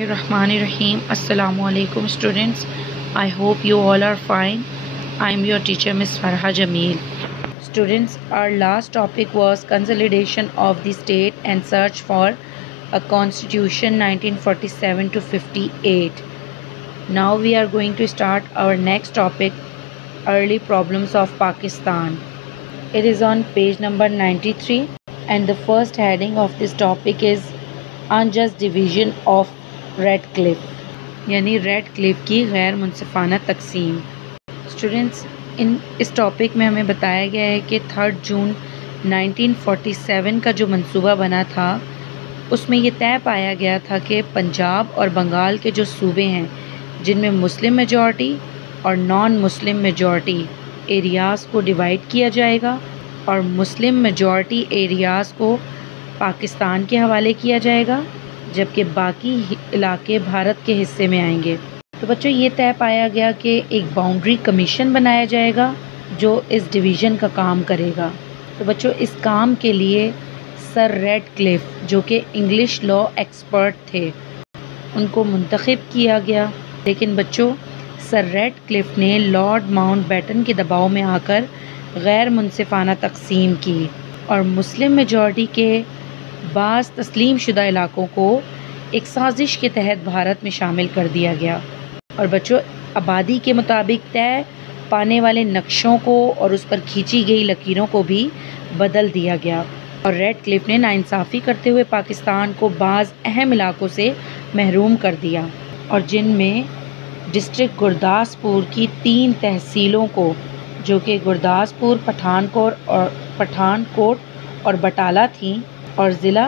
Bismillahirrahmanirrahim. Assalamu alaikum students. I hope you all are fine. I am your teacher Miss Farha Jameel. Students, our last topic was consolidation of the state and search for a constitution 1947 to 58. Now we are going to start our next topic, early problems of Pakistan. It is on page number 93 and the first heading of this topic is unjust division of Radcliffe یعنی red کلف کی غیر منصفانہ تقسیم. Students اس topic میں ہمیں بتایا گیا ہے کہ 3 جون 1947 کا جو منصوبہ بنا تھا اس میں یہ طے پایا گیا تھا کہ پنجاب اور بنگال کے جو صوبے ہیں جن میں مسلم میجورٹی اور نان مسلم میجورٹی ایریاز کو ڈیوائیڈ کیا جائے گا اور مسلم میجورٹی ایریاز کو پاکستان کے حوالے کیا جائے گا جبکہ باقی علاقے بھارت کے حصے میں آئیں گے. تو بچوں یہ طے پایا گیا کہ ایک باؤنڈری کمیشن بنایا جائے گا جو اس ڈویژن کا کام کرے گا. تو بچوں اس کام کے لیے سر ریڈ کلف جو کہ انگلش لا ایکسپرٹ تھے ان کو منتخب کیا گیا. لیکن بچوں سر ریڈ کلف نے لارڈ ماؤنٹ بیٹن کے دباؤ میں آ کر غیر منصفانہ تقسیم کی اور مسلم میجورٹی کے بعض تسلیم شدہ علاقوں کو ایک سازش کے تحت بھارت میں شامل کر دیا گیا اور بچوں آبادی کے مطابق طے پانے والے نقشوں کو اور اس پر کھینچی گئی لکیروں کو بھی بدل دیا گیا اور ریڈ کلف نے ناانصافی کرتے ہوئے پاکستان کو بعض اہم علاقوں سے محروم کر دیا اور جن میں ڈسٹرکٹ گرداسپور کی 3 تحصیلوں کو جو کہ گرداسپور پٹھان کوٹ اور بٹالہ تھیں اور ضلع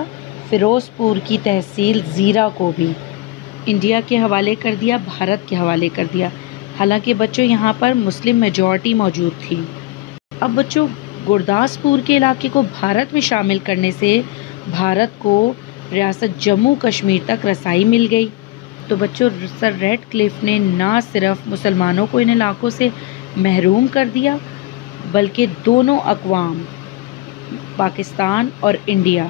فیروز پور کی تحصیل زیرہ کو بھی انڈیا کے حوالے کر دیا، بھارت کے حوالے کر دیا. حالانکہ بچوں یہاں پر مسلم میجورٹی موجود تھی. اب بچوں گرداسپور کے علاقے کو بھارت میں شامل کرنے سے بھارت کو ریاست جموں کشمیر تک رسائی مل گئی. تو بچوں سر ریڈ کلف نے نہ صرف مسلمانوں کو ان علاقوں سے محروم کر دیا بلکہ دونوں اقوام پاکستان اور انڈیا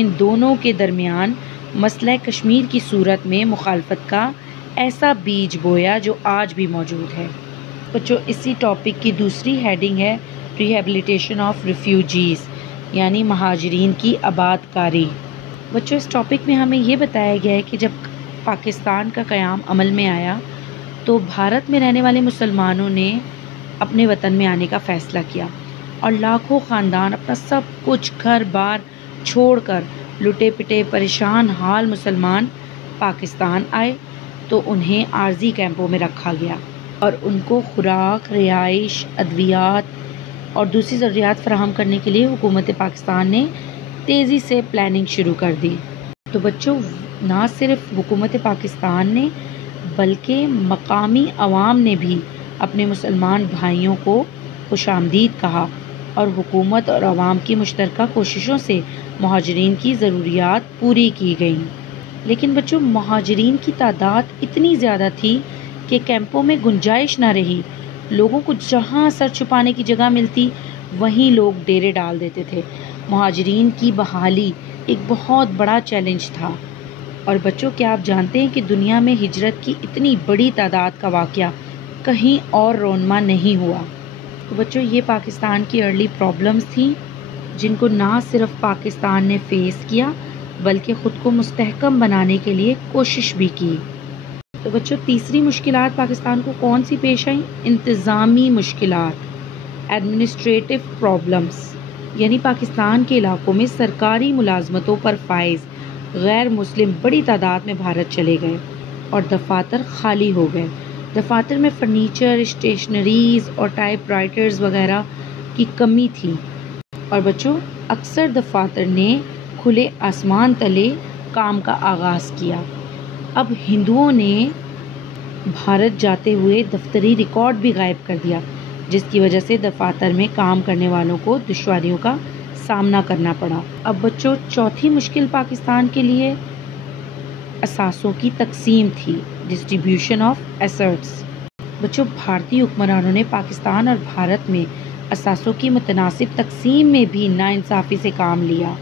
ان دونوں کے درمیان مسئلہ کشمیر کی صورت میں مخالفت کا ایسا بیج بویا جو آج بھی موجود ہے. بچوں اسی ٹاپک کی دوسری ہیڈنگ ہے ریہیبلیٹیشن آف ریفیوجیز یعنی مہاجرین کی آباد کاری. بچوں اس ٹاپک میں ہمیں یہ بتایا گیا ہے کہ جب پاکستان کا قیام عمل میں آیا تو بھارت میں رہنے والے مسلمانوں نے اپنے وطن میں آنے کا فیصلہ کیا اور لاکھوں خاندان اپنا سب کچھ گھر بار چھوڑ کر لٹے پٹے پریشان حال مسلمان پاکستان آئے. تو انہیں عارضی کیمپوں میں رکھا گیا اور ان کو خوراک، رہائش، ادویات اور دوسری ضروریات فراہم کرنے کے لیے حکومت پاکستان نے تیزی سے پلاننگ شروع کر دی. تو بچوں نہ صرف حکومت پاکستان نے بلکہ مقامی عوام نے بھی اپنے مسلمان بھائیوں کو خوش آمدید کہا اور حکومت اور عوام کی مشترکہ کوششوں سے مہاجرین کی ضروریات پوری کی گئیں. لیکن بچوں مہاجرین کی تعداد اتنی زیادہ تھی کہ کیمپوں میں گنجائش نہ رہی. لوگوں کو جہاں سر چھپانے کی جگہ ملتی وہیں لوگ ڈیرے ڈال دیتے تھے. مہاجرین کی بحالی ایک بہت بڑا چیلنج تھا. اور بچوں کیا آپ جانتے ہیں کہ دنیا میں ہجرت کی اتنی بڑی تعداد کا واقعہ کہیں اور رونما نہیں ہوا. تو بچوں یہ پاکستان کی ارلی پرابلمز تھیں جن کو نہ صرف پاکستان نے فیس کیا بلکہ خود کو مستحکم بنانے کے لیے کوشش بھی کی. تو بچوں تیسری مشکلات پاکستان کو کون سی پیش آئیں؟ انتظامی مشکلات، ایڈمنسٹریٹو پرابلمز یعنی پاکستان کے علاقوں میں سرکاری ملازمتوں پر فائز غیر مسلم بڑی تعداد میں بھارت چلے گئے اور دفاتر خالی ہو گئے. دفاتر میں فرنیچر، اسٹیشنریز اور ٹائپ رائٹرز وغیرہ کی کمی تھی اور بچوں اکثر دفاتر نے کھلے آسمان تلے کام کا آغاز کیا. اب ہندوؤں نے بھارت جاتے ہوئے دفتری ریکارڈ بھی غائب کر دیا جس کی وجہ سے دفاتر میں کام کرنے والوں کو دشواریوں کا سامنا کرنا پڑا. اب بچوں چوتھی مشکل پاکستان کے لیے اثاثوں کی تقسیم تھی، ڈسٹریبیوشن آف ایسٹس. بچوں بھارتی حکمرانوں نے پاکستان اور بھارت میں اثاثوں کی متناسب تقسیم میں بھی ناانصافی سے کام لیا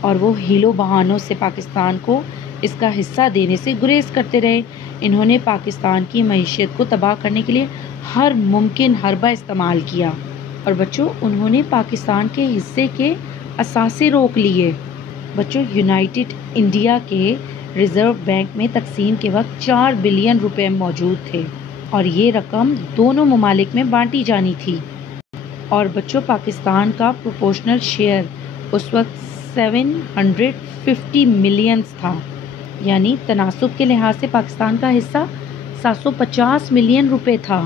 اور وہ ہیلوں بہانوں سے پاکستان کو اس کا حصہ دینے سے گریز کرتے رہے۔ انہوں نے پاکستان کی معیشت کو تباہ کرنے کے لیے ہر ممکن حربہ استعمال کیا، اور بچوں انہوں نے پاکستان کے حصے کے اثاثے روک لیے۔ بچوں یونائٹڈ انڈیا کے ریزرو بینک میں تقسیم کے وقت 4 بلین روپے موجود تھے، اور یہ رقم دونوں ممالک میں بانٹی جانی تھی۔ اور بچوں پاکستان کا پروپورشنل شیئر اس وقت 750 ملینز تھا، یعنی تناسب کے لحاظ سے پاکستان کا حصہ 750 ملین روپے تھا۔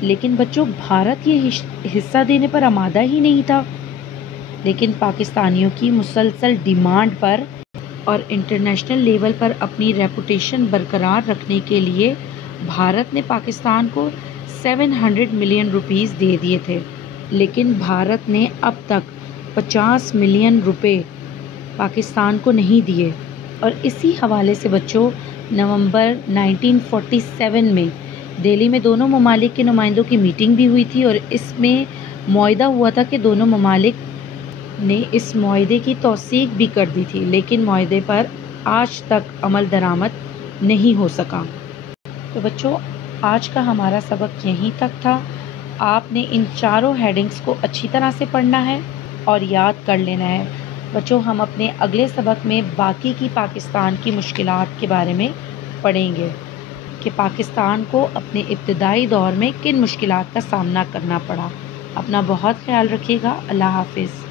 لیکن بچوں بھارت یہ حصہ دینے پر آمادہ ہی نہیں تھا، لیکن پاکستانیوں کی مسلسل ڈیمانڈ پر اور انٹرنیشنل لیول پر اپنی ریپوٹیشن برقرار رکھنے کے لیے بھارت نے پاکستان کو 700 ملین روپیز دے دیے تھے، لیکن بھارت نے اب تک 50 ملین روپے پاکستان کو نہیں دیے۔ اور اسی حوالے سے بچوں نومبر 1947 میں دہلی میں دونوں ممالک کے نمائندوں کی میٹنگ بھی ہوئی تھی، اور اس میں معاہدہ ہوا تھا کہ دونوں ممالک نے اس معاہدے کی توثیق بھی کر دی تھی، لیکن معاہدے پر آج تک عمل درآمد نہیں ہو سکا۔ تو بچوں آج کا ہمارا سبق یہیں تک تھا۔ آپ نے ان چاروں ہیڈنگز کو اچھی طرح سے پڑھنا ہے اور یاد کر لینا ہے۔ بچوں ہم اپنے اگلے سبق میں باقی کی پاکستان کی مشکلات کے بارے میں پڑھیں گے کہ پاکستان کو اپنے ابتدائی دور میں کن مشکلات کا سامنا کرنا پڑا۔ اپنا بہت خیال رکھیے گا۔ اللہ حافظ۔